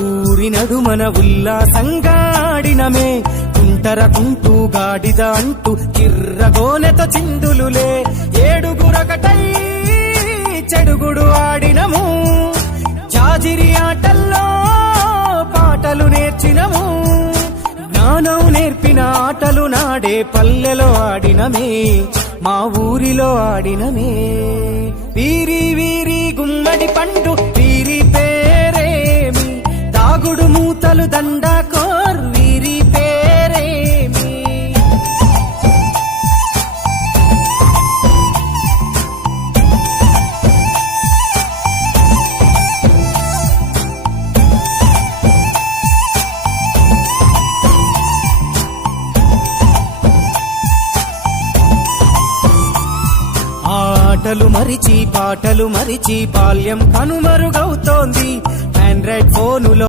ఊరి నడుమన ఉల్లాసంగా ఆడినమే కుంటూ గాడిద అంటూ కిర్రగోనెతో చిందులులే ఏడుగురకటై చెడుగుడు ఆడినము జాజిరి ఆటల్లో పాటలు నేర్చినము జ్ఞానం నేర్పిన ఆటలు నాడే పల్లెలో ఆడినమే మా ఊరిలో ఆడినమే వీరి వీరి గుమ్మడి పండు వీరి పేరేమి దాగుడు మూతలు దండాకోర్ వీరి పేరేమి ఆటలు మరిచి పాటలు మరిచి బాల్యం కనుమరుగవుతోంది ఆండ్రాయిడ్ ఫోనులో